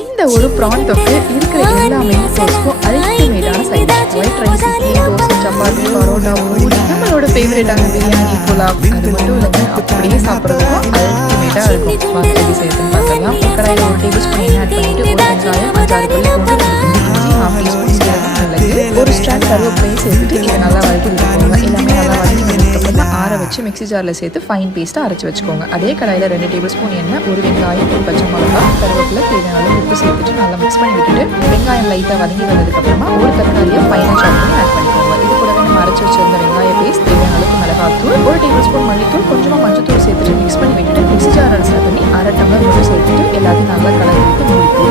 இந்த ஒரு ப்ரான் தொக்கு இருக்கிற எல்லா main கோர்ஸ்க்கும் அல்டிமேட்டான side dish. White rice, idli, dosa, chapati, parotta, puri, நம்மளோட ஃபேவரட்டான பிரியாணி, புலாவ், அது மட்டும் இல்லைங்க அப்படியே சாப்பிட்றதுக்கும் அல்டிமேட்டாக இருக்கும். வாங்க எப்படி செய்யறதுன்னு பார்க்கலாம். ஒரு கடாயில் 1 டேபிள் ஸ்பூன் எண்ணெய் ஆட் பண்ணிட்டு ஒரு வெங்காயம், 5-6 பல்லு பூண்டு, 2 இஞ்சி, 1/2 டீஸ்பூன் சீரகம், மிளகு, ஒரு ஸ்டாண்ட் கருவேப்பிலையும் சேர்த்துட்டு இதை நல்லா வதக்கி விட்டுக்கோங்க. எல்லாமே நல்லா வதக்கி வந்ததுக்கப்புறமா ஆற வச்சு மிக்ஸி ஜாரில் சேர்த்து ஃபைன் பேஸ்ட்டாக அரைச்சி வச்சுக்கோங்க. அதே கடாயில் 2 டேபிள் ஸ்பூன் எண்ணெய், ஒரு வெங்காயம், ஒரு பச்சை மிளகா, கருவேப்பிலை, தேவையான அளவு உப்பு சேர்த்துட்டு நல்லா மிக்ஸ் பண்ணி விட்டுட்டு வெங்காயம் லைட்டாக வதங்கி வந்ததுக்கப்புறமா ஒரு தக்காளியை ஃபைனாக சாப் பண்ணி ஆட் பண்ணிக்கோங்க. இது கூடவே நம்ம அரைச்சி வச்சிருந்த வெங்காய பேஸ்ட், தேவையான அளவுக்கு மிளகாத்தூள், 1 டேபிள் ஸ்பூன் மல்லித்தூள், கொஞ்சமாக மஞ்சத்தூள் சேர்த்துட்டு மிக்ஸ் பண்ணி விட்டுட்டு மிக்ஸி ஜார் அரைச்ச தண்ணி 1/2 டம்ளர் மட்டும் சேர்த்துட்டு எல்லாத்தையும் நல்லா கலந்து விட்டு மூடிக்கோங்க.